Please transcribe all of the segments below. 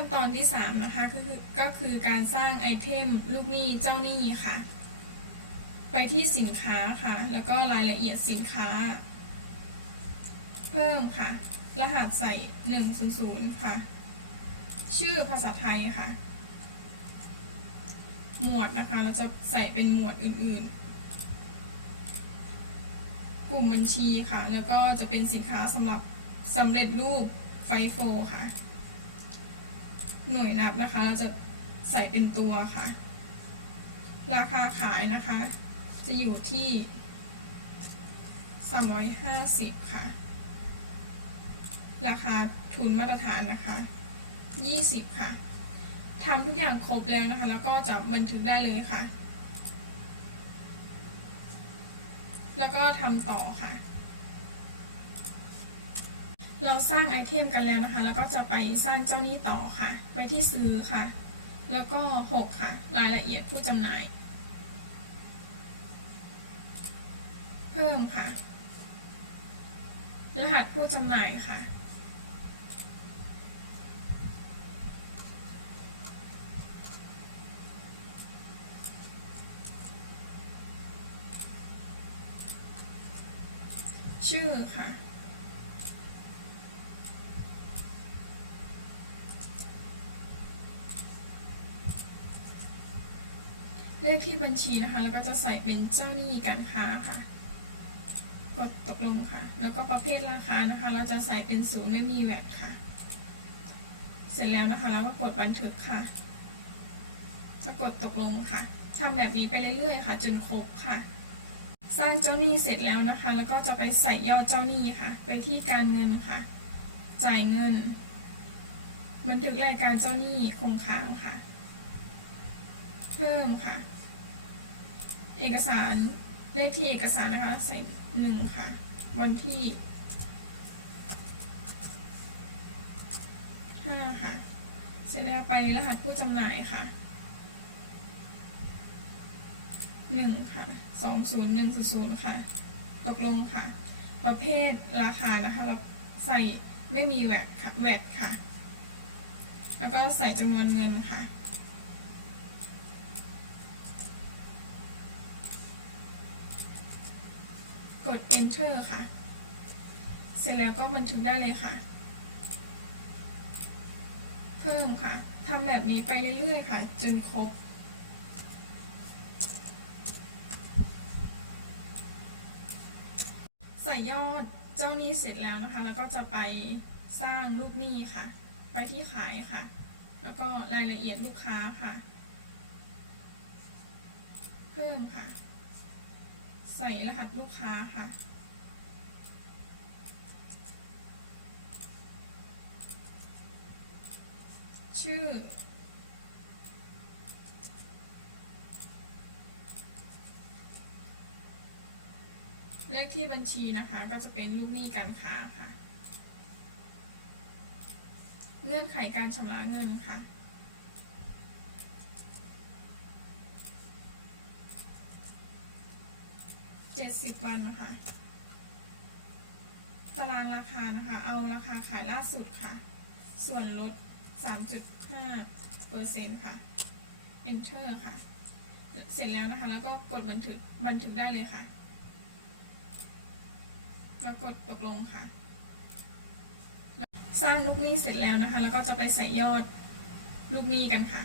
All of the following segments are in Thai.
ขั้นตอนที่สามนะคะก็คือก็คือการสร้างไอเทมลูกหนี้เจ้าหนี้ค่ะ ไปที่สินค้าค่ะ แล้วก็รายละเอียดสินค้า เพิ่มค่ะ รหัสใส่หนึ่งศูนย์ค่ะ ชื่อภาษาไทยค่ะ หมวดนะคะ เราจะใส่เป็นหมวดอื่นๆ กลุ่มบัญชีค่ะ แล้วก็จะเป็นสินค้าสำหรับสำเร็จรูปไฟโฟค่ะ หน่วยนับนะคะ เราจะใส่เป็นตัวค่ะ ราคาขายนะคะ จะอยู่ที่350 ค่ะ ราคาทุนมาตรฐานนะคะ 20 ค่ะทำทุกอย่างครบแล้วนะคะ แล้วก็จะบันทึกได้เลยค่ะ แล้วก็ทำต่อค่ะ สร้างไอเทมกันแล้วนะคะ แล้วก็จะไปสร้างเจ้านี้ต่อค่ะ ไปที่ซื้อค่ะ แล้วก็ 6 ค่ะ รายละเอียดผู้จำหน่าย เพิ่มค่ะ รหัสผู้จำหน่ายค่ะชื่อค่ะ เลขที่บัญชีนะคะ แล้วก็จะใส่เป็นเจ้าหนี้การค้าค่ะ กดตกลงค่ะ แล้วก็ประเภทราคานะคะ เราจะใส่เป็นศูนย์ไม่มีแวดค่ะ เสร็จแล้วนะคะแล้วก็กดบันทึกค่ะ จะกดตกลงค่ะทำแบบนี้ไปเรื่อยๆค่ะ จนครบค่ะ สร้างเจ้าหนี้เสร็จแล้วนะคะ แล้วก็จะไปใส่ยอดเจ้าหนี้ค่ะ ไปที่การเงินค่ะ จ่ายเงิน บันทึกรายการเจ้าหนี้คงค้างค่ะ เพิ่มค่ะ เอกสารเลขที่เอกสารนะคะ ใส่หนึ่งค่ะ วันที่ห้าค่ะ เสร็จแล้วไปรหัสผู้จำหน่ายค่ะหนึ่งค่ะสองศูนย์หนึ่งศูนย์ค่ะ ตกลงค่ะ ประเภทราคานะคะเราใส่ไม่มีแวดค่ะแวดค่ะ แล้วก็ใส่จำนวนเงินค่ะ กด enter ค่ะ เสร็จแล้วก็บันทึกได้เลยค่ะ เพิ่มค่ะทำแบบนี้ไปเรื่อยๆค่ะ จนครบใส่ยอดเจ้านี้เสร็จแล้วนะคะ แล้วก็จะไปสร้างลูกหนี้ค่ะ ไปที่ขายค่ะ แล้วก็รายละเอียดลูกค้าค่ะ เพิ่มค่ะ ใส่รหัสลูกค้าค่ะ ชื่อ เลขที่บัญชีนะคะ ก็จะเป็นลูกหนี้การค้าค่ะ เงื่อนไขการชำระเงินค่ะ เจ็ดสิบวันนะคะตารางราคานะคะ เอาราคาขายล่าสุดค่ะ ส่วนลด 3.5เปอร์เซ็นต์ค่ะ enter ค่ะ เสร็จแล้วนะคะ แล้วก็กดบันทึกบันทึกได้เลยค่ะ แล้วกดตกลงค่ะ สร้างลูกหนี้เสร็จแล้วนะคะ แล้วก็จะไปใส่ยอดลูกหนี้กันค่ะ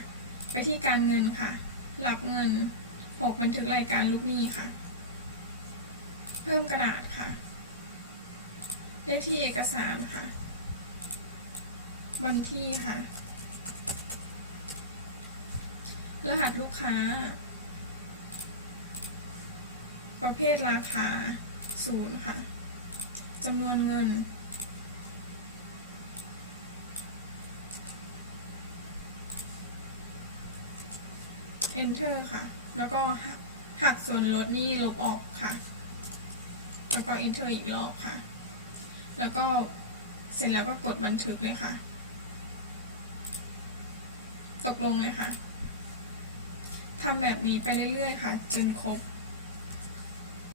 ไปที่การเงินค่ะ รับเงินหกบันทึกรายการลูกหนี้ค่ะ เพิ่มกระดาษค่ะ เลขที่เอกสารค่ะ วันที่ค่ะ รหัสลูกค้า ประเภทราคาศูนย์ค่ะจำนวนเงิน enter ค่ะ แล้วก็หักส่วนลดนี่ลบออกค่ะ แล้วก็ enter อีกรอบค่ะ แล้วก็เสร็จแล้วก็กดบันทึกเลยค่ะ ตกลงเลยค่ะทำแบบนี้ไปเรื่อยๆค่ะ จนครบ